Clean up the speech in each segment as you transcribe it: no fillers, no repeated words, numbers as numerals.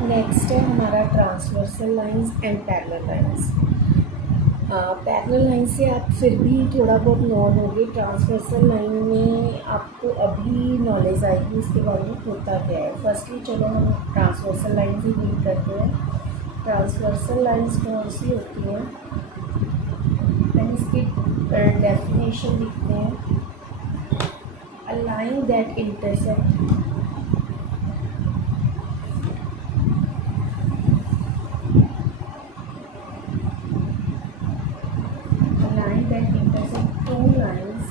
Next है हमारा transversal lines and parallel lines. Parallel line से आप फिर भी थोड़ा बहुत नॉन होगे, ट्रांसवर्सल लाइन में आपको अभी नॉलेज आएगी इसके बारे में होता क्या है। फर्स्टली चलो हम ट्रांसवर्सल लाइन ही डील करते हैं। ट्रांसवर्सल लाइंस कौन सी होती हैं, हम इसकी डेफिनेशन लिखते हैं। A line that intersect two lines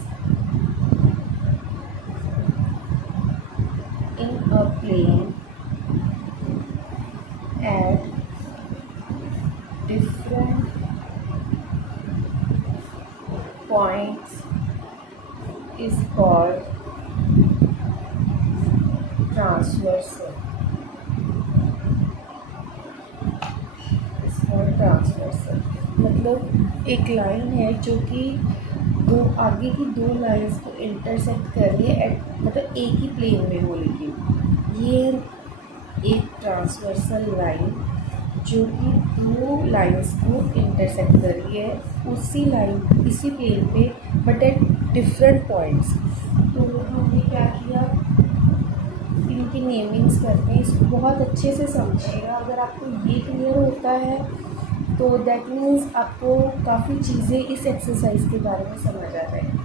in a plane at different points is called transversal. Transversal मतलब एक लाइन है जो कि दो आगे की दो लाइंस को इंटरसेक्ट कर रही है, मतलब एक ही प्लेन में हो, लेकिन ये एक ट्रांसवर्सल लाइन जो कि दो लाइंस को इंटरसेक्ट कर रही है उसी लाइन इसी प्लेन पे, बट एट डिफरेंट पॉइंट्स। तो हमने क्या किया, इनकी नेमिंग्स करते हैं। इसको बहुत अच्छे से समझिएगा, अगर आपको ये क्लियर होता है तो दैट मीन्स आपको काफ़ी चीज़ें इस एक्सरसाइज के बारे में समझ आ जाएगी।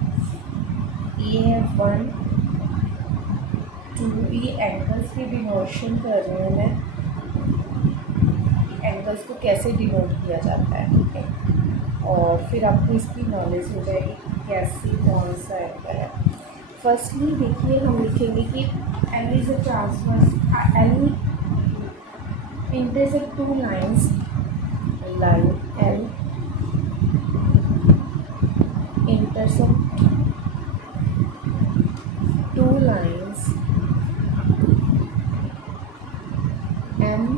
ये है 1 2, ये एंगल्स की डिनोशन कर रहे हैं मैं, एंगल्स को कैसे डिनोट किया जाता है, ठीक है। और फिर आपको इसकी नॉलेज हो जाएगी कि कैसे कौन सा एंगल है। फर्स्टली देखिए हम लिखेंगे कि L is a transverse, L intersect two lines, line L intersect two lines M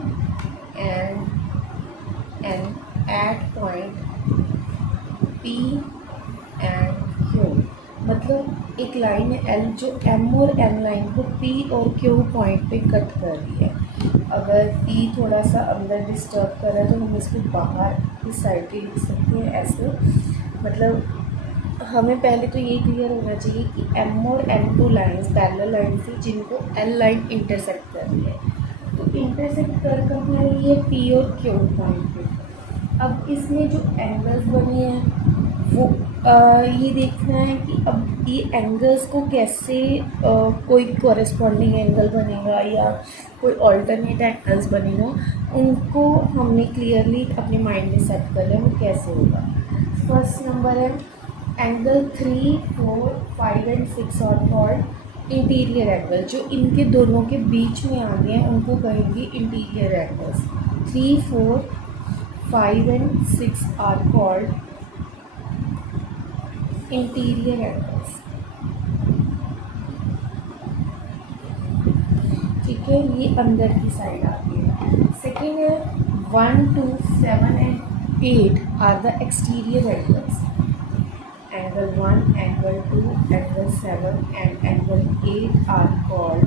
and N at point P and Q। मतलब एक लाइन है L जो M और N लाइन को P और Q पॉइंट पे कट कर रही है। अगर P थोड़ा सा अंदर डिस्टर्ब कर रहा है तो हम इसको बाहर की साइड पे लिख सकते हैं ऐसे। मतलब हमें पहले तो ये क्लियर होना चाहिए कि M और N two lines parallel line थी जिनको L लाइन इंटरसेक्ट कर रही है। तो इंटरसेक्ट कर कहाँ रही है, P और Q पॉइंट पे। अब इसमें जो एंगल्स बने हैं वो ये देखना है कि अब ये एंगल्स को कैसे कोई कॉरेस्पॉन्डिंग एंगल बनेगा या कोई ऑल्टरनेट एंगल्स बनेगा, उनको हमने क्लियरली अपने माइंड में सेट कर लिया वो कैसे होगा। फर्स्ट नंबर है एंगल 3, 4, 5 एंड 6 और कॉल्ड इंटीरियर एंगल। जो इनके दोनों के बीच में आ गए हैं उनको कहेंगे interior angles. 3, 4, 5 and 6 are called interior angles। ठीक है, ये अंदर की साइड आती है। सेकेंड है 1, 2, 7 and 8 are the exterior angles। Angle 1, angle 2, angle 7 and angle 8 are called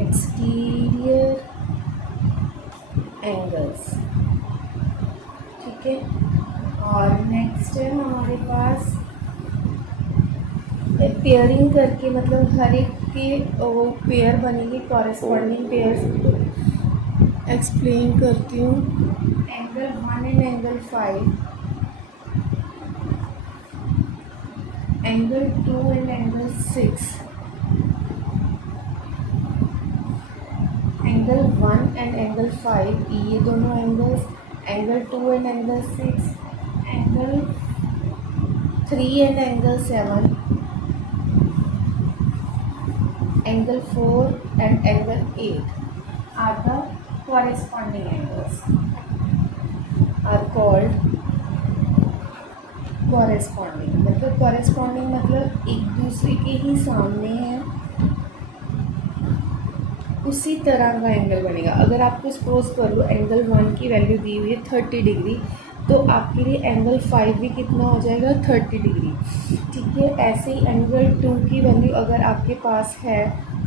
exterior angles. ठीक है, और नेक्स्ट है हमारे पास पेयरिंग करके, मतलब हर एक के वो पेयर बनेंगे कॉरेस्पॉन्डिंग पेयर्स को एक्सप्लेन करती हूँ। Angle 1 and angle 5, angle 2 and angle 6, angle 1 and angle 5 ये दोनों angles, angle 2 and angle 6, angle 3 and angle 7, angle 4 and angle 8 are the corresponding angles are called corresponding। मतलब corresponding मतलब एक दूसरे के ही सामने है, उसी तरह का एंगल बनेगा। अगर आपको सपोज कर लो एंगल 1 की वैल्यू दी हुई है 30 डिग्री, तो आपके लिए एंगल 5 भी कितना हो जाएगा, 30 डिग्री। ठीक है, ऐसे ही एंगल 2 की वैल्यू अगर आपके पास है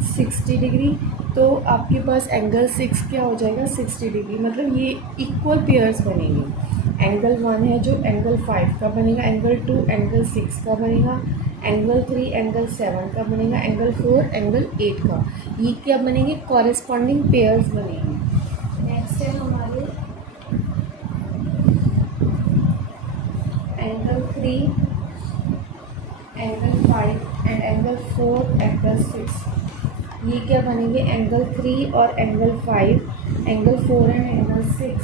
60 डिग्री, तो आपके पास एंगल 6 क्या हो जाएगा 60 डिग्री, मतलब ये इक्वल पेयर्स बनेंगे। एंगल 1 है जो एंगल 5 का बनेगा, एंगल 2 एंगल 6 का बनेगा, एंगल 3 एंगल 7 का बनेगा, एंगल 4 एंगल 8 का। ये क्या बनेंगे, कॉरेस्पॉन्डिंग पेयर्स बनेंगे। नेक्स्ट है हमारे angle 3 angle 5 and angle 4 angle 6। ये क्या बनेंगे, एंगल 3 और angle 5, angle 4 and angle 6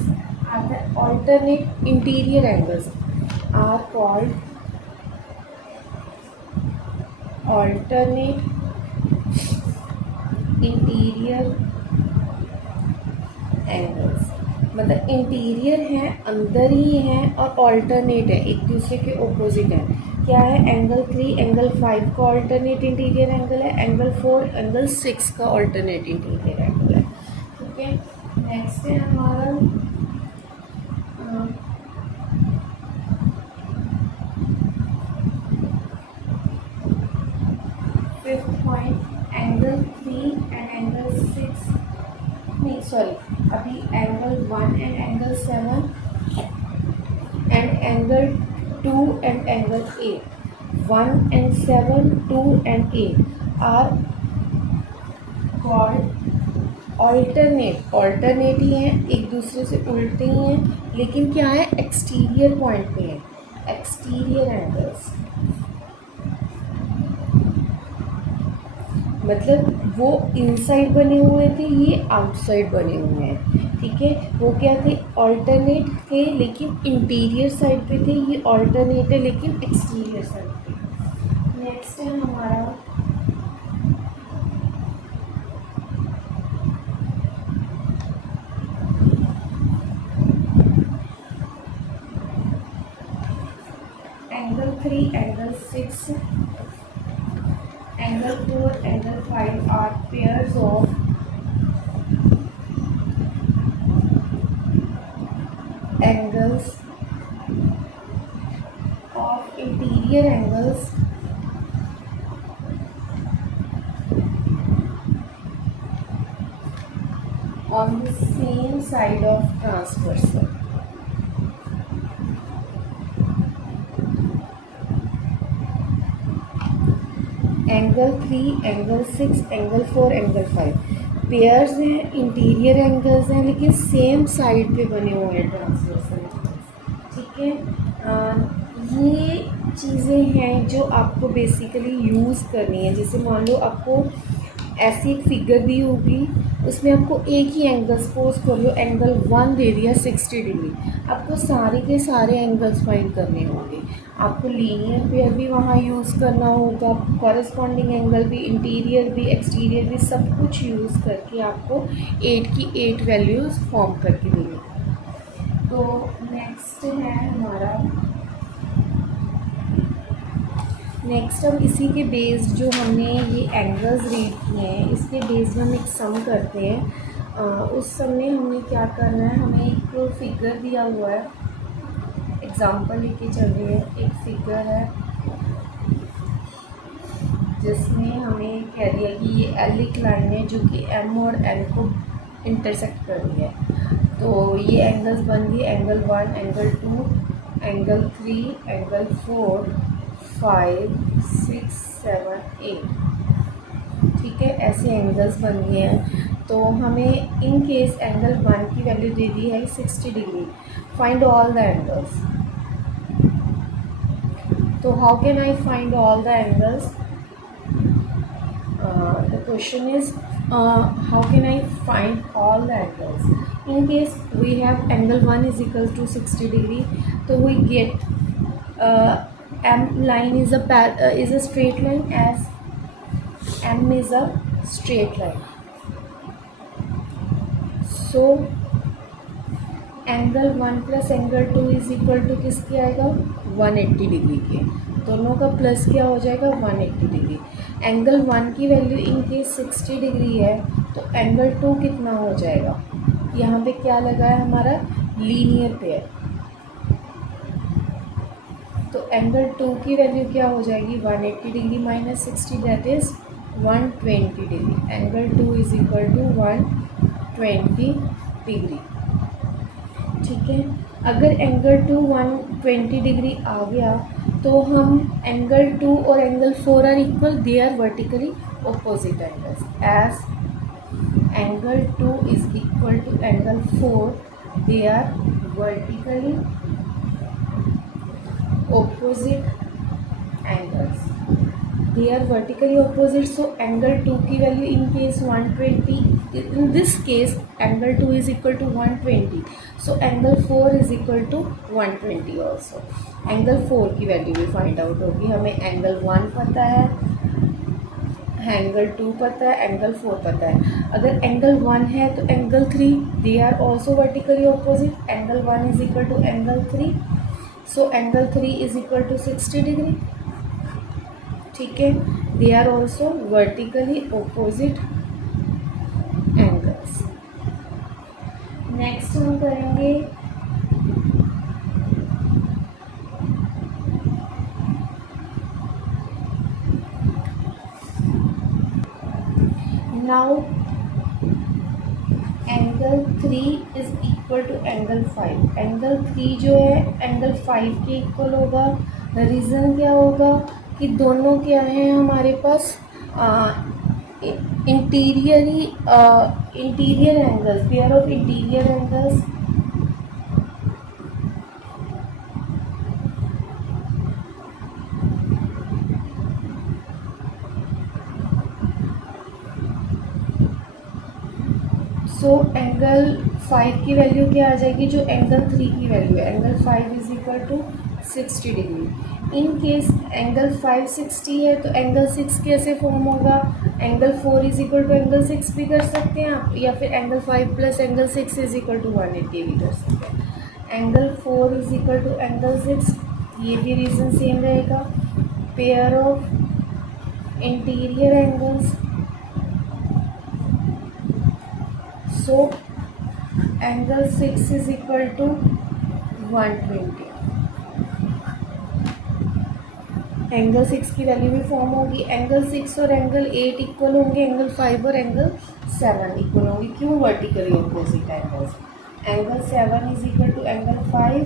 are the alternate interior angles, are called alternate interior angles. मतलब इंटीरियर हैं, अंदर ही हैं, और ऑल्टरनेट है, एक दूसरे के ओपोजिट है। क्या है, एंगल 3 एंगल 5 का ऑल्टरनेट इंटीरियर एंगल है, एंगल 4 एंगल 6 का ऑल्टरनेट इंटीरियर एंगल है। ठीक है, नेक्स्ट है हमारा fifth point, angle 3 and angle 6, नहीं सॉरी, अभी angle 1 and angle 7 and angle 2 and angle 8, 1 and 7, 2 and 8 are called alternate ही हैं, एक दूसरे से उल्टे ही हैं, लेकिन क्या है, एक्सटीरियर पॉइंट पे है, एक्सटीरियर एंगल्स। मतलब वो इनसाइड बने हुए थे, ये आउटसाइड बने हुए हैं। ठीक है, वो क्या थे, ऑल्टरनेट थे लेकिन इंटीरियर साइड पे थे, ये ऑल्टरनेट है लेकिन एक्सटीरियर साइड पे। नेक्स्ट है हमारा angle 3 angle 6 angle 4 angle 5 are pairs of angles of interior angles on the same side of transversal. Angle 3 angle 6 angle 4 angle 5 pairs हैं, इंटीरियर एंगल्स हैं, लेकिन सेम साइड पे बने हुए हैं ट्रांसवर्सल। ठीक है, ये चीज़ें हैं जो आपको बेसिकली यूज़ करनी है। जैसे मान लो आपको ऐसी एक फिगर दी होगी, उसमें आपको एक ही एंगल, सपोज कर लो एंगल 1 दे दिया 60 डिग्री, आपको सारे के सारे एंगल्स फाइंड करने होंगे। आपको लीनियर पेयर भी वहाँ यूज़ करना होगा, कॉरेस्पॉन्डिंग एंगल भी, इंटीरियर भी, एक्सटीरियर भी, सब कुछ यूज़ करके आपको 8 की 8 वैल्यूज़ फॉर्म करके देंगे। तो नेक्स्ट है हमारा, नेक्स्ट हम इसी के बेस्ड जो हमने ये एंगल्स रीड किए हैं, इसके बेस्ड हम एक सम करते हैं। उस सम में हमें क्या करना है, हमें एक फिगर दिया हुआ है, एग्जांपल लेके चल रही है। एक फिगर है जिसमें हमें कह दिया कि ये एल एक लाइन है जो कि एम और एन को इंटरसेक्ट कर रही है। तो ये एंगल्स बन गए, एंगल 1 एंगल 2 एंगल 3 एंगल 4 5 6 7 8। ठीक है, ऐसे एंगल्स बन गए हैं। तो हमें इन केस एंगल 1 की वैल्यू दे दी है 60 degree. Find all the angles. तो how can I find all the angles? The question is, how can I find all the angles? In case we have angle 1 is equal to 60 degree, so we get M line is a straight line, as M is a straight line. So angle 1 plus angle 2 is equal to किसके आएगा, 180 degree के। दोनों का plus क्या हो जाएगा, 180 degree. Angle 1 की value in case 60 degree है, तो एंगल 2 कितना हो जाएगा, यहाँ पे क्या लगा है हमारा, लीनियर पेयर। तो एंगल 2 की वैल्यू क्या हो जाएगी, 180 degree minus 60, that is 120 degree, angle 2 is equal to 120 degree. ठीक है, अगर एंगल 2 120 डिग्री आ गया तो हम एंगल 2 और angle 4 are equal, they are vertically opposite angles. As angle 2 is equal to angle 4, they are vertically opposite angles. They are vertically opposite, so angle 2 की value in case 120, in this case angle 2 is equal to 120, so angle 4 is equal to 120 also. angle 4 की value भी find out होगी, हमें angle 1 पता है, angle 2 पता है, angle 4 पता है। अगर एंगल 1 है तो angle 3, they are also vertically opposite, angle 1 is equal to angle 3, so angle 3 is equal to 60 degree. ठीक है, they are also vertically opposite angles. Next हम करेंगे now angle 3 is equal to angle 5। Angle 3 जो है angle 5 के equal होगा। Reason क्या होगा कि दोनों क्या हैं हमारे पास interior angles, pair of interior angles. So angle 5 की वैल्यू क्या आ जाएगी, जो एंगल 3 की वैल्यू है, angle 5 is equal to 60 degree. In case angle 5 60 है तो एंगल 6 कैसे फॉर्म होगा, angle 4 is equal to angle 6 भी कर सकते हैं आप, या फिर angle 5 plus angle 6 is equal to 180 भी कर सकते हैं। Angle 4 is equal to angle 6, ये भी रीज़न सेम रहेगा, pair of interior angles. So angle 6 is equal to 120। Angle 6 की वैल्यू भी फॉर्म होगी। एंगल 6 और एंगल 8 इक्वल होंगे, एंगल 5 और एंगल 7 इक्वल होंगे। क्यों, vertically opposite angles. Angle 7 is equal to angle 5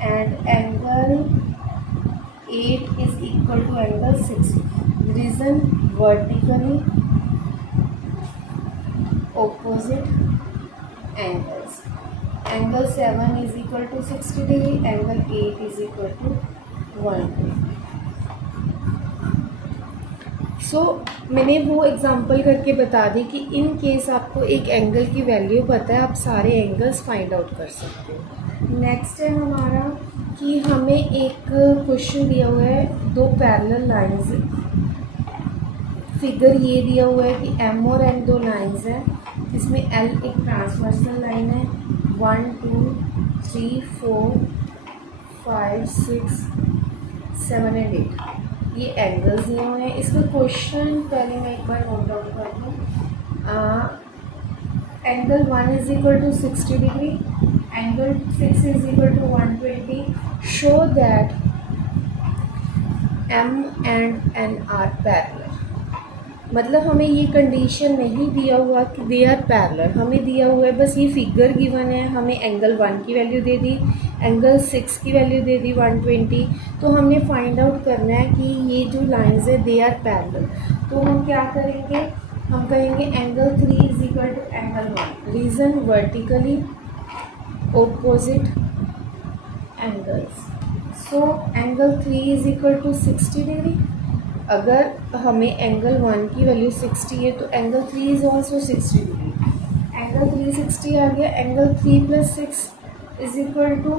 and angle 8 is equal to angle 6। Reason, vertically opposite angles। एंगल 7 is equal to 60 degree, एंगल 8 is equal to 120। सो मैंने वो example करके बता दी कि इन केस आपको एक एंगल की वैल्यू पता है, आप सारे एंगल्स फाइंड आउट कर सकते हो। नेक्स्ट है हमारा कि हमें एक क्वेश्चन दिया हुआ है, दो पैरेलल लाइंस, फिगर ये दिया हुआ है कि एम और एन दो लाइंस हैं, इसमें एल एक ट्रांसवर्सल लाइन है, 1 2 3 4 5 6 7 एंड 8 ये एंगल्स दिए हुए हैं। इसका क्वेश्चन पहले मैं एक बार नोट डाउन कर लूँ। Angle 1 is equal to 60 degree, angle 6 is equal to 120। Show that M and N are parallel. मतलब हमें ये कंडीशन नहीं दिया हुआ कि दे आर पैरेलल, हमें दिया हुआ है बस ये फिगर गिवन है, हमें एंगल 1 की वैल्यू दे दी, एंगल 6 की वैल्यू दे दी 120। तो हमने फाइंड आउट करना है कि ये जो लाइंस है दे आर पैरेलल। तो हम क्या करेंगे, हम कहेंगे angle 3 is equal to angle 1। Reason, vertically opposite angles. So angle 3 is equal to 60 degree. अगर हमें एंगल 1 की वैल्यू 60 है तो angle 3 is also 60 degree. Angle 360 आ गया, angle 3 plus 6 is equal to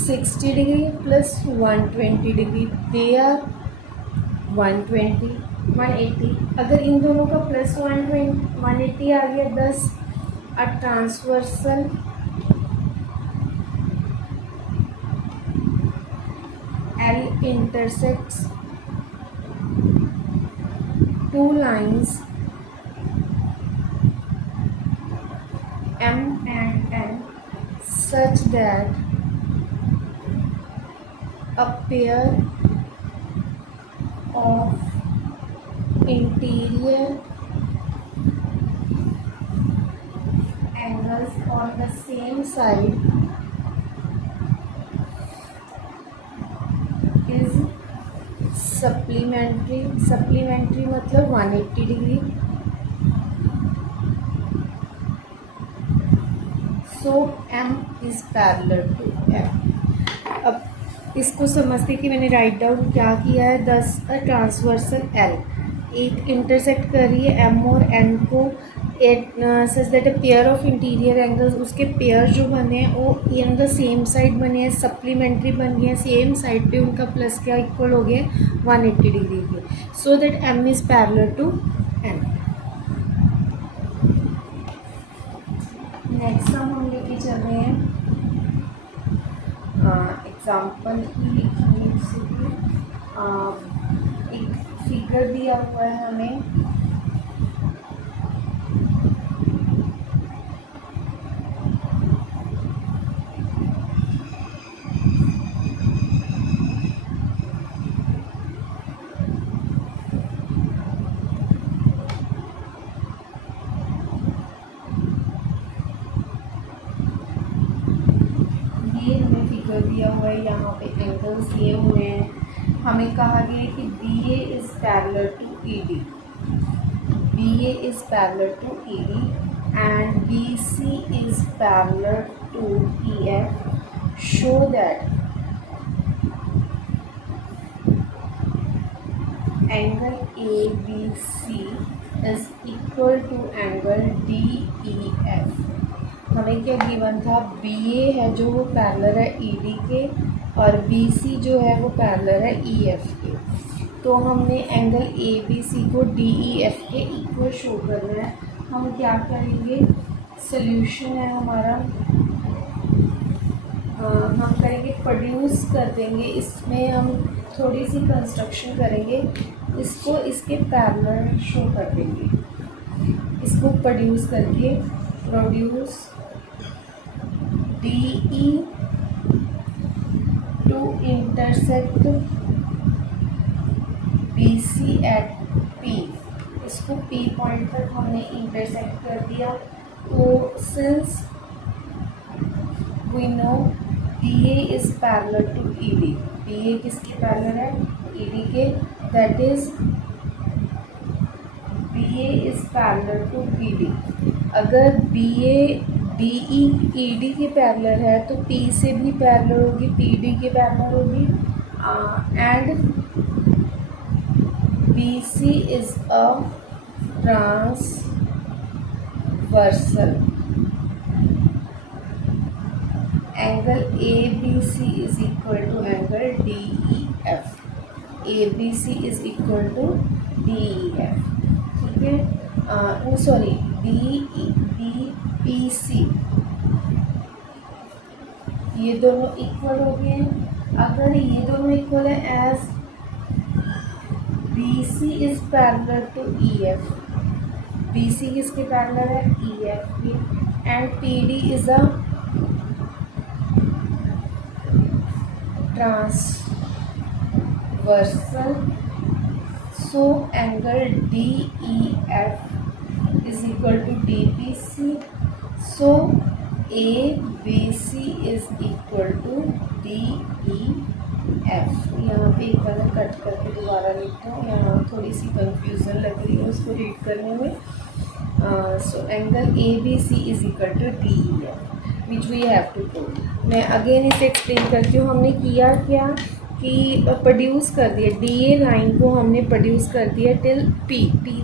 60 degree plus 120 degree, they are 180। अगर इन दोनों का प्लस 180 आ गया, 10 a transversal L intersects two lines M and N such that a pair of interior angles on the same side is supplementary मतलब 180 degree. So M is parallel to F. अब इसको समझते कि मैंने राइट डाउन क्या किया है. दस अ ट्रांसवर्सल L एक इंटरसेक्ट कर रही है M और N को such that a pair of interior angles, उसके पेयर जो बने हैं वो इन द सेम साइड बने हैं, सप्लीमेंट्री बन गए हैं, सेम साइड पे उनका प्लस क्या इक्वल हो गया 180 डिग्री के. So that M is parallel to N. Next हम लेके चल रहे हैं एग्जाम्पल ही लिखिए. एक फिगर दिया हुआ है हमें. दिया हुआ है, यहाँ पे एंगल्स दिए हुए हैं. हमें कहा गया है कि BA is parallel to ED, BA is parallel to ED and BC is parallel to EF. Show that angle ABC is equal to angle DEF. हमें क्या गिवन था, BA है जो वो पैरेलल है ED के और BC जो है वो पैरेलल है EF के. तो हमने एंगल ABC को DEF के इक्वल शो करना है. हम क्या करेंगे, सॉल्यूशन है हमारा, हम करेंगे प्रोड्यूस कर देंगे. इसमें हम थोड़ी सी कंस्ट्रक्शन करेंगे, इसको इसके पैरेलल शो कर देंगे. इसको प्रोड्यूस करके produce DE to intersect BC at P. इसको P पॉइंट तक हमने इंटरसेक्ट कर दिया. तो since we know BA is parallel to ED, BA किसके पैरेलल है, ED के. That is BA is parallel to PD. अगर BA DE ED के पैरेलल है तो P से भी पैरेलल होगी, PD के पैरेलल होगी. And BC is a transversal. Angle ABC is equal to angle DEF. ABC is equal to DEF. ठीक है, सॉरी DPC, ये दोनों इक्वल हो गए हैं. अगर ये दोनों इक्वल है as BC is parallel to EF, BC किसके पैरेलल है, EF के. And PD is a transversal. So angle DEF is equal to DPC. So ABC is equal to DEF. यहाँ पे एक बार कट करके दोबारा लिखता हूँ, यहाँ थोड़ी सी कंफ्यूजन लग रही है उसको रीड करने में. सो angle ABC is equal to DEF which we have to prove. मैं अगेन इसे एक्सप्लेन करती हूँ. हमने किया क्या कि प्रोड्यूस कर दिया, DA लाइन को हमने प्रोड्यूस कर दिया टिल P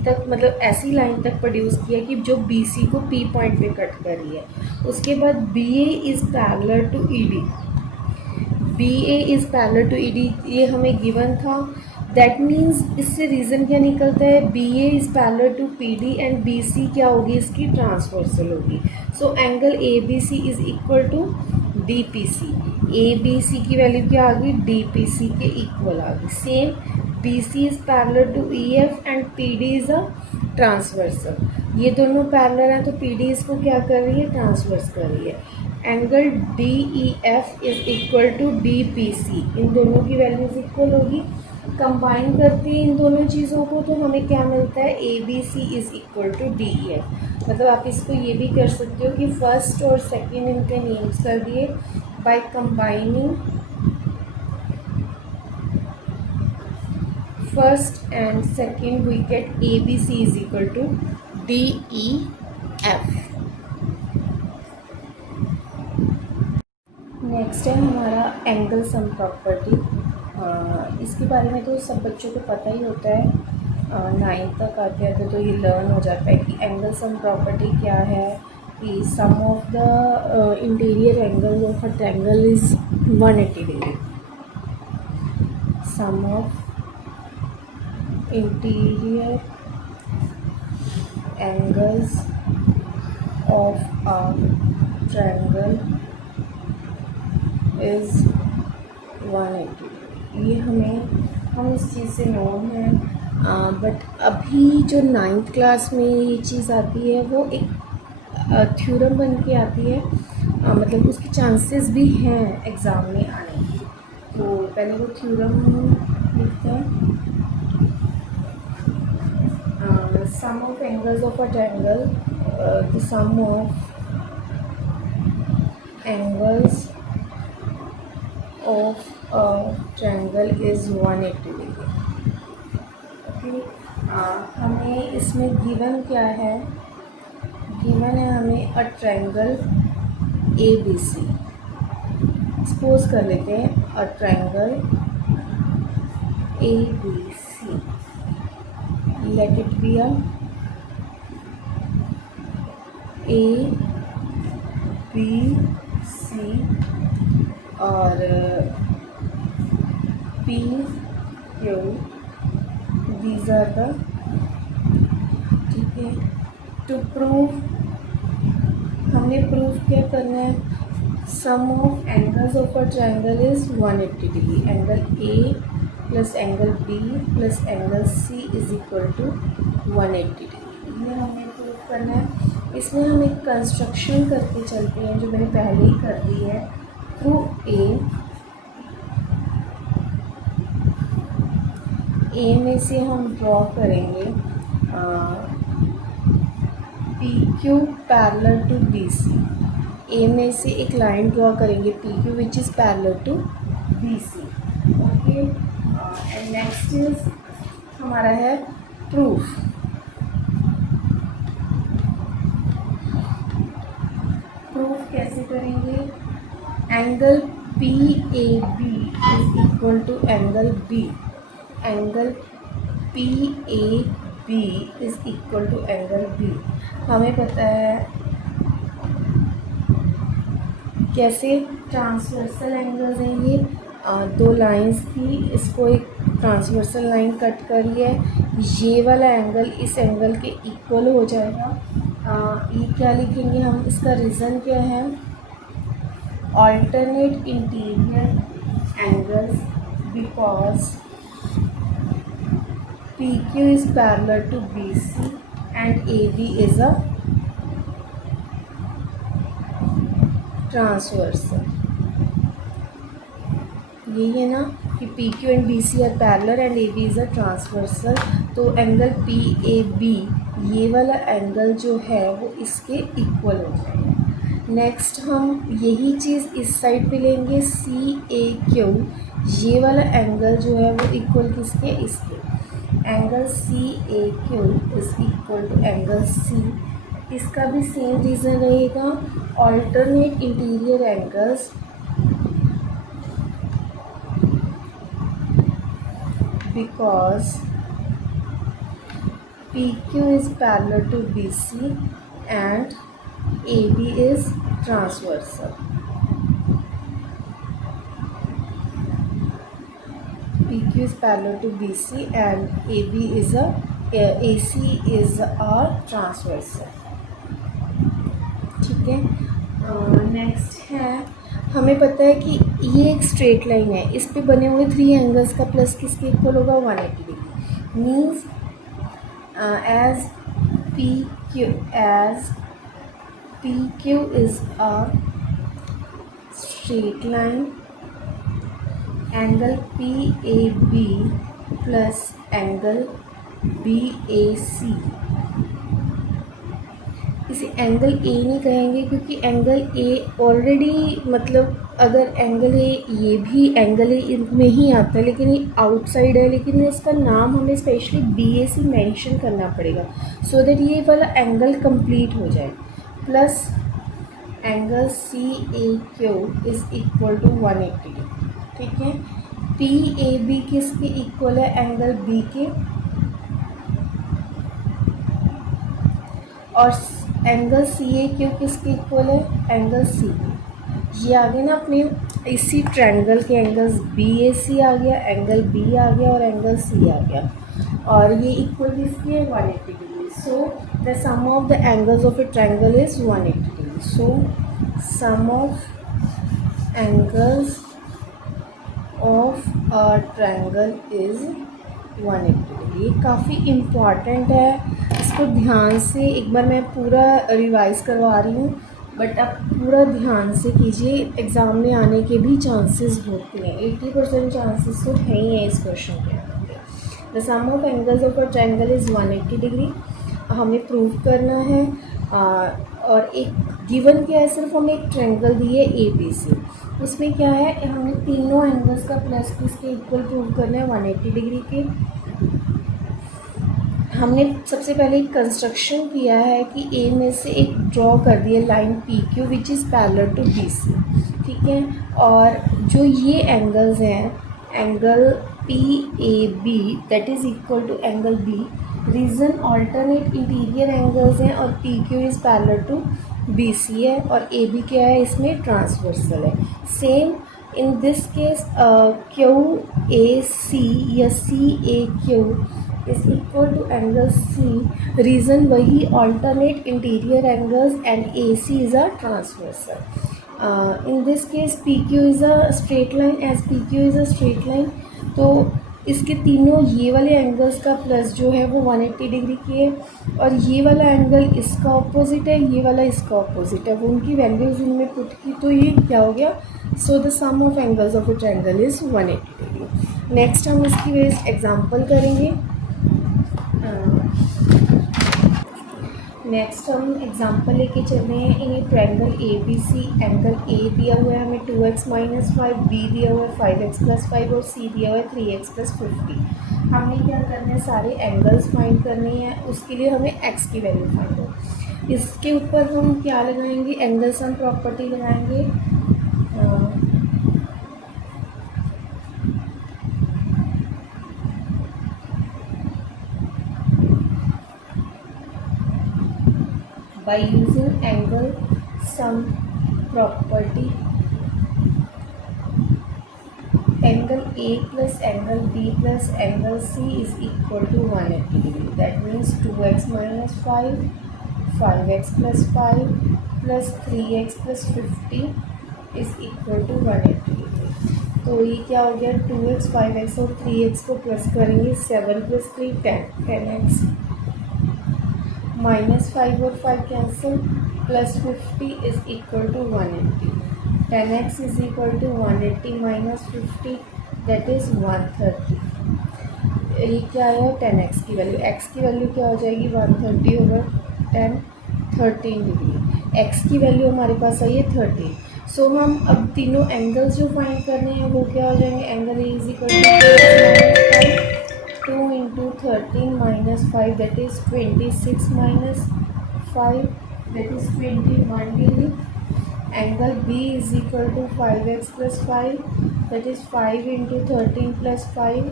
तक, मतलब ऐसी लाइन तक प्रोड्यूस किया कि जो BC को P पॉइंट पे कट कर रही है. उसके बाद BA is parallel to ED, BA is parallel to ED ये हमें गिवन था. दैट मीन्स इससे रीज़न क्या निकलता है, BA is parallel to PD and BC क्या होगी, इसकी ट्रांसवर्सल होगी. So angle ABC is equal to DPC. ABC की वैल्यू क्या आ गई, DPC के इक्वल आ गई. Same BC is parallel to EF and PD is a transversal. ये दोनों पैरेलल हैं तो PD इसको क्या कर रही है, ट्रांसवर्स कर रही है. Angle DEF is equal to DPC. इन दोनों की वैल्यूज इक्वल होगी. कंबाइन करते हैं इन दोनों चीज़ों को तो हमें क्या मिलता है, A B C is equal to D E F. मतलब आप इसको ये भी कर सकते हो कि फर्स्ट और सेकंड इनके नेम्स कर दिए, by combining first and second we get A B C is equal to D E F. Next है हमारा एंगल सम प्रॉपर्टी। इसके बारे में तो सब बच्चों को पता ही होता है, 9th तक आते आते तो ये लर्न हो जाता है कि एंगल सम प्रॉपर्टी क्या है, कि sum of the interior angle of a triangle is 180 degree. Sum of interior angles of a triangle is 180। ये हम इस चीज़ से नोन है, बट अभी जो 9th क्लास में ये चीज़ आती है वो एक थ्योरम बन के आती है, मतलब उसके चांसेस भी हैं एग्ज़ाम में आने की। तो पहले वो थ्योरम लिखते हैं। Sum of angles of a triangle, the sum of angles of a triangle is 180 degree। Okay, हमें इसमें गिवन क्या है, गिवन है हमें a triangle A B C. Suppose कर लेते हैं a triangle A B C, let it be a A B C और P Q, these are the, ठीक है। टू प्रूव, हमने प्रूव क्या करना है, sum of angles of a triangle is 180 degree. Angle A plus angle B plus angle C is equal to 180 degree. ये हमें prove करना है। इसमें हम एक कंस्ट्रक्शन करके चलते हैं जो मैंने पहले ही कर दी है। थ्रू ए में से हम ड्रॉ करेंगे P Q parallel to B C. A में से एक लाइन ड्रॉ करेंगे P Q which is parallel to B C. Okay, and next is हमारा है प्रूफ। प्रूफ कैसे करेंगे, angle P A B is equal to angle B. Angle P A B is equal to angle B. हमें पता है कैसे transversal angles हैं ये, दो लाइंस थी, इसको एक ट्रांसवर्सल लाइन कट करी है, ये वाला एंगल इस एंगल के इक्वल हो जाएगा। ये क्या लिखेंगे हम, इसका रीज़न क्या है, alternate interior angles because PQ is parallel to BC and AB is a transversal। यही है ना कि PQ and BC are parallel and AB is a transversal। तो एंगल PAB ये वाला एंगल जो है वो इसके इक्वल हो जाएगा। नेक्स्ट हम यही चीज़ इस साइड पे लेंगे, CAQ ये वाला एंगल जो है वो इक्वल किसके, इसके। Angle CAQ is equal to angle C। इसका भी सेम रीज़न रहेगा, alternate interior angles because PQ is parallel to BC and AB is transversal। PQ is parallel to BC and AB is AC is a transversal। ठीक है, next है, हमें पता है कि ये एक स्ट्रेट लाइन है, इस पे बने हुए 3 एंगल्स का प्लस किसके इक्वल होगा, 180 degree. Means as PQ is a straight line, angle PAB plus angle B A C. इसे एंगल ए नहीं कहेंगे क्योंकि एंगल ए ऑलरेडी, मतलब अगर एंगल ए, ये भी एंगल ए में ही आता है लेकिन ये आउटसाइड है, लेकिन इसका नाम हमें specially B A C mention करना पड़ेगा सो दैट ये वाला एंगल कंप्लीट हो जाए। Plus angle C A Q is equal to 180 degree. ठीक है, पी ए बी किसके इक्वल है? एंगल बी के। और एंगल सी ए क्यू किसके इक्वल है? Angle C B. ये आ गया ना अपने इसी ट्रायंगल के एंगल्स, बी ए सी आ गया, एंगल बी आ गया और एंगल सी आ गया, और ये इक्वल किसके है? 180 degree. So the sum of the angles of a triangle is 180 degree. So sum of angles of a triangle is 180 degree. ये काफ़ी इम्पॉर्टेंट है, इसको ध्यान से एक बार मैं पूरा रिवाइज़ करवा रही हूँ, बट आप पूरा ध्यान से कीजिए, एग्ज़ाम में आने के भी चांसेस होते हैं, 80% चांसेस तो है ही है इस क्वेश्चन के। The sum of angles of a triangle is 180 degree. हमें प्रूव करना है, और एक गिवन क्या है, सिर्फ हमें एक ट्रायंगल दी है ए बी सी, उसमें क्या है, हमें तीनों एंगल्स का प्लस किसके इक्वल प्रूव करना है? 180 डिग्री के। हमने सबसे पहले एक कंस्ट्रक्शन किया है कि ए में से एक ड्रॉ कर दिया line P Q which is parallel to B C. ठीक है, और जो ये एंगल्स हैं, angle P A B that is equal to angle B, reason alternate interior angles हैं, और P Q is parallel to B C है, और ए बी क्या है? इसमें ट्रांसवर्सल है। Same in this case Q A C या C A Q is equal to angle C, reason वही alternate interior angles, and A C is a transversal. In this case P Q is a straight line, as P Q is a straight line, तो इसके तीनों ये वाले angles का plus जो है वो 180 डिग्री की है, और ये वाला एंगल इसका ऑपोजिट है, ये वाला इसका ऑपोजिट है, वो उनकी वैल्यूज़ उनमें पुट की, तो ये क्या हो गया? So the sum of angles of a triangle is 180 degree. Next हम इसकी वजह एग्जांपल करेंगे। नेक्स्ट हम एग्जांपल लेके चल रहे हैं। In a triangle A B C, angle A दिया हुआ है हमें 2x माइनस 5, बी दिया हुआ है 5x प्लस 5 और सी दिया हुआ है 3x प्लस 50। हमने क्या करना है? सारे एंगल्स फाइंड करने हैं, उसके लिए हमें x की वैल्यू फाइंड हो। इसके ऊपर हम क्या लगाएंगे? एंगल सम प्रॉपर्टी लगाएंगे। by using angle sum property, angle A plus angle B plus angle C is equal to 180 degree. That means 2x minus 5, 5x plus 5 plus 3x plus 50 is equal to 180 degree. तो ये क्या हो गया? 2x 5x और 3x को plus करेंगे, 7 plus 3 10, 10x minus 5 और 5 cancel, plus 50 is equal to 180। 10x is equal to 180 minus 50 that is 130। ये क्या है? 10x की वैल्यू, x की वैल्यू क्या हो जाएगी? 130 ओवर 10, 13 डिग्री। x की वैल्यू हमारे पास आई है 30। सो हम अब तीनों एंगल्स जो फाइंड करने हैं वो क्या हो जाएंगे? Angle A is equal to 2 into 13 minus 5 that is 26 minus 5 that is 21 degree. Angle B is equal to 5x plus 5 that is 5 into 13 plus 5,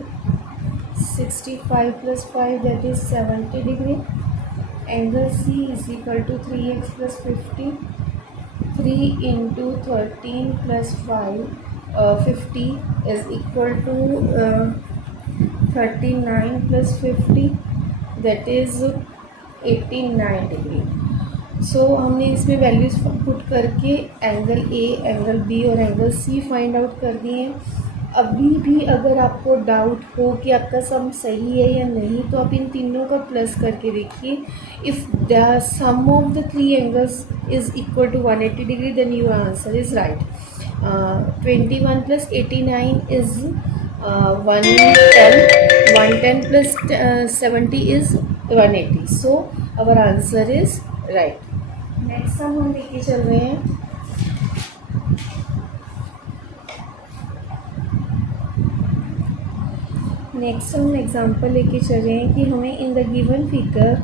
65 plus 5 that is 70 degree. Angle C is equal to 3x plus 50, 3 into 13 plus 5, 50 is equal to 39 plus 50 that is 89 degree. सो हमने इसमें values put करके angle A, angle B और angle सी find out कर दिए हैं। अभी भी अगर आपको डाउट हो कि आपका सम सही है या नहीं, तो आप इन तीनों का प्लस करके देखिए। If the sum of the three angles is equal to 180 degree then your answer is right. 21 plus 89 is 110, 110 plus 70 is 180. So our answer is right. Next हम लेके चल रहे हैं नेक्स्ट हम एग्जांपल लेके चल रहे हैं कि हमें in the given figure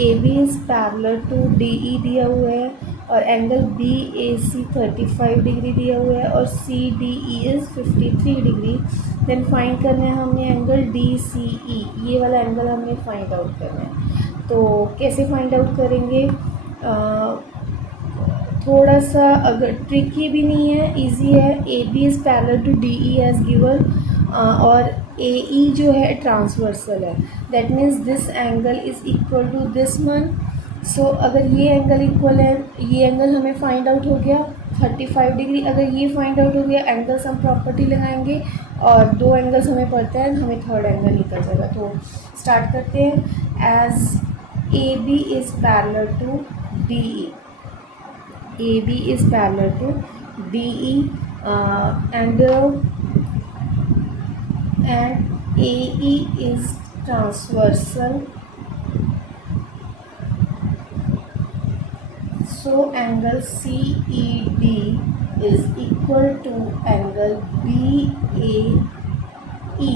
A B is parallel to D E दिया हुआ है और angle B A C 35 degree दिया हुआ है और C D E is 53 degree. Then find करना है हमें एंगल डी सी ई, ये वाला एंगल हमें फाइंड आउट करना है। तो कैसे फाइंड आउट करेंगे? थोड़ा सा अगर ट्रिकी भी नहीं है, इजी है। A B is parallel to D E as given और ए ई जो है ट्रांसवर्सल है, that means this angle is equal to this one. So अगर ये एंगल इक्वल है, ये एंगल हमें फाइंड आउट हो गया 35 डिग्री। अगर ये फाइंड आउट हो गया, एंगल्स हम प्रॉपर्टी लगाएंगे और दो एंगल्स हमें पड़ते हैं, हमें थर्ड एंगल निकल जाएगा। तो स्टार्ट करते हैं। As A B is parallel to D E, A B is parallel to D E and AE is transversal, so angle CED is equal to angle BAE।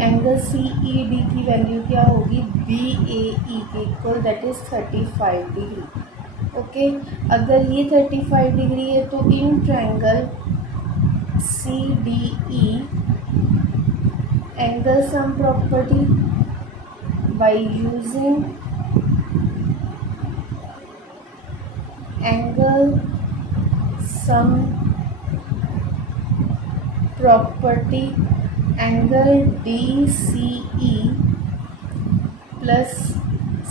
Angle CED की value क्या होगी? BAE के equal, that is 35 degree. Okay, अगर ये 35 degree है तो in triangle CDE angle sum property, by using angle sum property, angle DCE plus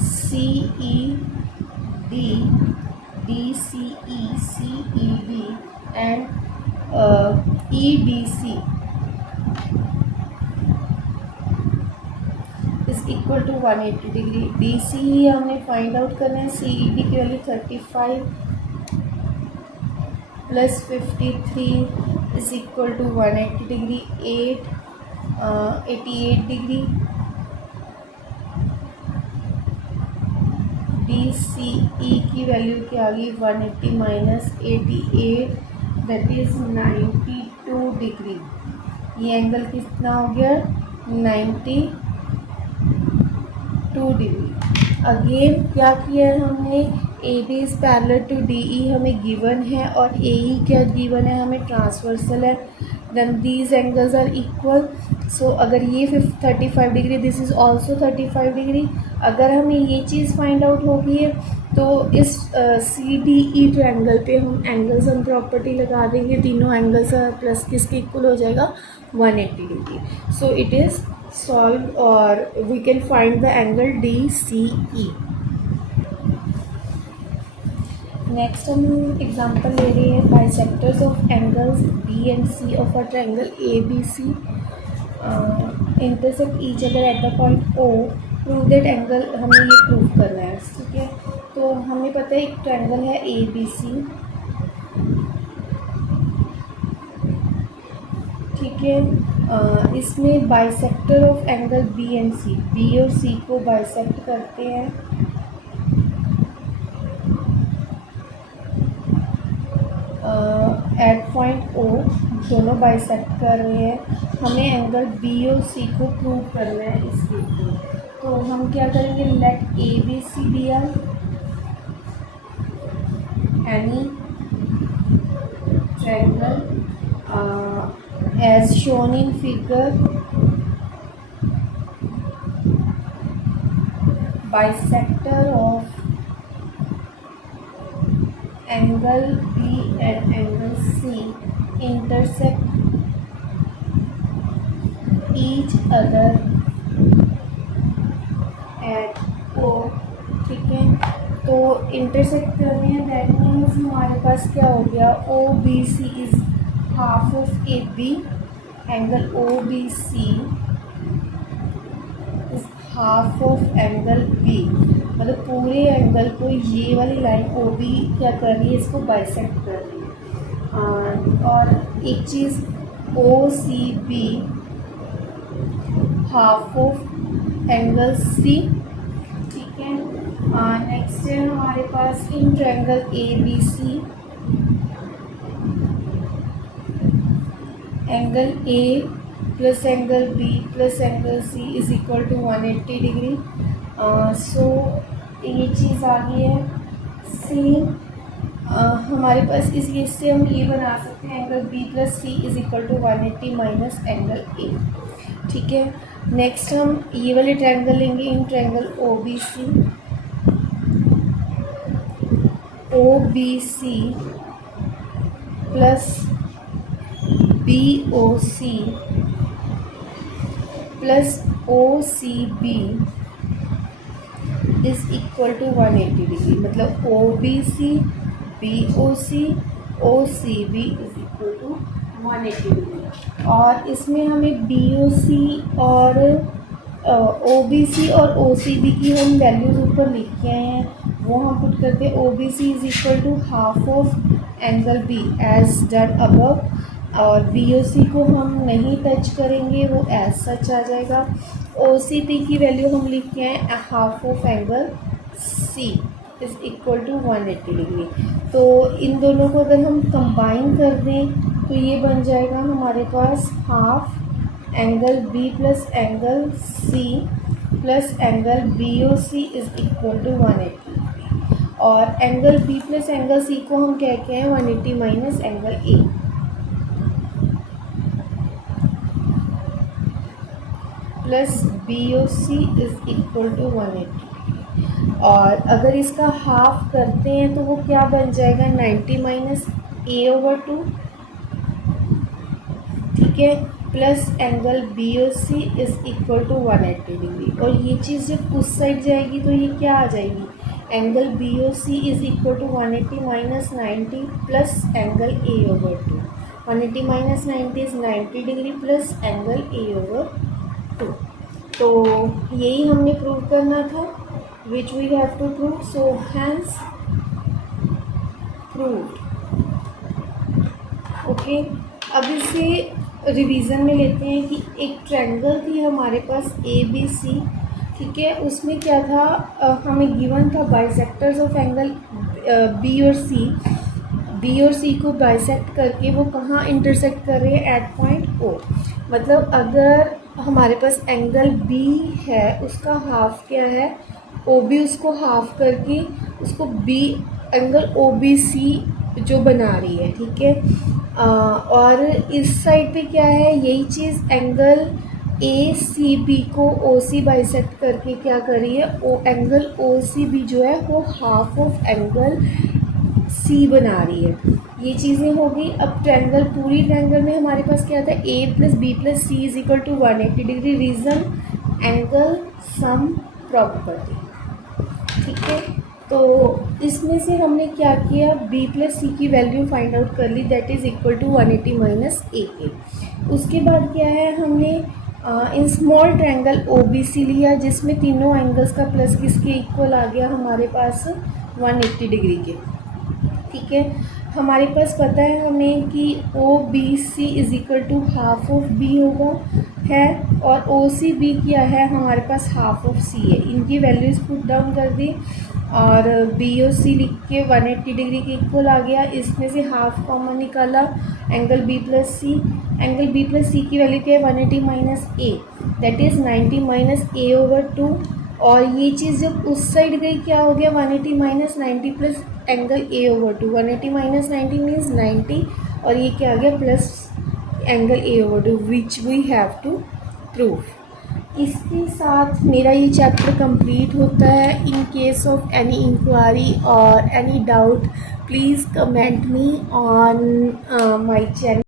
CED, DCE, CED and EDC is equal to 180 degree. D C ही हमें find out करना है। C E D की value 35 plus 53 is equal to 180 degree, 88 degree. D C E की value क्या आ गई? 180 minus 88, that is 92 degree. ये एंगल कितना हो गया? 92 डिग्री। अगेन क्या किया है हमने? A B is parallel to D E हमें गिवन है और ए ई क्या गिवन है? हमें ट्रांसवर्सल है। Then these angles are equal. So अगर ये 35 degree, this is also 35 degree. अगर हमें ये चीज़ फाइंड आउट हो गई है तो इस सी डी ई ट्रायंगल पे हम एंगल सम प्रॉपर्टी लगा देंगे। तीनों एंगल्स प्लस किसके इक्वल हो जाएगा? 180 degree. So it is solved or we can find the angle DCE। Next हम एग्जांपल ले रहे हैं bisectors of angles B and C of a triangle ABC intersect each other at the point O। Prove that angle, हमें ये prove करना है। ठीक है, तो हमें पता है एक ट्रायंगल है ABC। ठीक है, इसमें bisector of angle B and C, B और सी को बाइसेक्ट करते हैं। एट पॉइंट ओ दोनों बाइसेक्ट कर रहे हैं। हमें एंगल बी और सी को प्रूव करना है इसके लिए। तो हम क्या करेंगे? Let A B C be are any triangle as shown in figure, bisector of angle B and angle C intersect each other at O। ठीक है, तो इंटरसेक्ट कर रहे हैं, दैट मीन्स हमारे पास क्या हो गया? O B C is half of AB, angle OBC is half of angle B। मतलब पूरे एंगल को ये वाली लाइन OB क्या कर रही है? इसको बाइसेक्ट कर रही है। और एक चीज़ OCB half of angle C. ठीक है, नेक्स्ट है हमारे पास in triangle A B C, angle A plus angle B plus angle C is equal to 180 degree. So ये चीज़ आ गई है। सेम हमारे पास इससे हम ये बना सकते हैं, angle B plus C is equal to 180 minus angle A. ठीक है, नेक्स्ट हम ये वाले ट्रायंगल लेंगे, in triangle O B C plus B O C plus O C B is equal to 180 degree. मतलब O B C B O C B is equal to 180 degree. और इसमें हमें बी ओ सी और ओ B C और ओ C B की हम values ऊपर लिख के आए हैं, वो हम पुट करते हैं। O B C is equal to half of angle B as done above, और बी ओ सी को हम नहीं टच करेंगे, वो एज सच आ जाएगा। ओ सी बी की वैल्यू हम लिख के आए half of angle C is equal to 180 degree. तो इन दोनों को अगर हम कंबाइन कर दें तो ये बन जाएगा हमारे पास half angle B plus angle C plus angle B O C is equal to 180 degree. और angle B plus angle C को हम कह के हैं 180 minus angle A, plus B O C is equal to 180। और अगर इसका हाफ करते हैं तो वो क्या बन जाएगा, 90 माइनस ए ओवर 2। ठीक है, plus angle B O C is equal to 180 degree. और ये चीज़ जब उस साइड जाएगी तो ये क्या आ जाएगी, angle B O C is equal to 180 minus 90 plus angle A over 2। 180 minus 90 is 90 degree plus angle A over 2। तो यही हमने प्रूव करना था, which we have to prove, so hence proved। Okay, अब इसे रिवीजन में लेते हैं कि एक ट्रायंगल थी हमारे पास ए बी सी। ठीक है, उसमें क्या था, हमें गिवन था बाइसेक्टर्स ऑफ एंगल बी और सी को बाइसेक्ट करके वो कहाँ इंटरसेक्ट कर रहे हैं, एट पॉइंट ओ। मतलब अगर हमारे पास एंगल बी है उसका हाफ क्या है, ओ बी, उसको हाफ करके उसको B angle O B C जो बना रही है। ठीक है, और इस साइड पे क्या है, यही चीज़ एंगल ए सी बी को ओ सी बाइसेक्ट करके क्या कर रही है, ओ एंगल ओ सी बी जो है वो हाफ ऑफ एंगल सी बना रही है। ये चीज़ें हो गई। अब ट्रायंगल, पूरी ट्रायंगल में हमारे पास क्या था, A plus B plus C is equal to 180 degree. Reason angle sum property. ठीक है, तो इसमें से हमने क्या किया, बी प्लस सी की वैल्यू फाइंड आउट कर ली, that is equal to 180 minus A के। उसके बाद क्या है, हमने in small triangle O B C लिया जिसमें तीनों एंगल्स का प्लस किसके इक्वल आ गया हमारे पास, 180 डिग्री के। ठीक है, हमारे पास पता है हमें कि O B C is equal to half of B होगा है, और ओ सी बी क्या है हमारे पास, हाफ ऑफ सी है। इनकी वैल्यूज़ पुट डाउन कर दी और बी ओ सी लिख के 180 डिग्री के इक्वल आ गया। इसमें से हाफ कॉमन निकाला, एंगल बी प्लस सी। एंगल बी प्लस सी की वैल्यू क्या है, 180 minus A, that is 90 minus A over 2। और ये चीज़ जब उस साइड गई क्या हो गया, 180 minus 90 plus angle A over 2। 180 minus 90 means 90, और ये क्या आ गया, plus angle A over 2, which we have to prove. इसके साथ मेरा ये चैप्टर कंप्लीट होता है। In case of any inquiry और any doubt please comment me on my channel.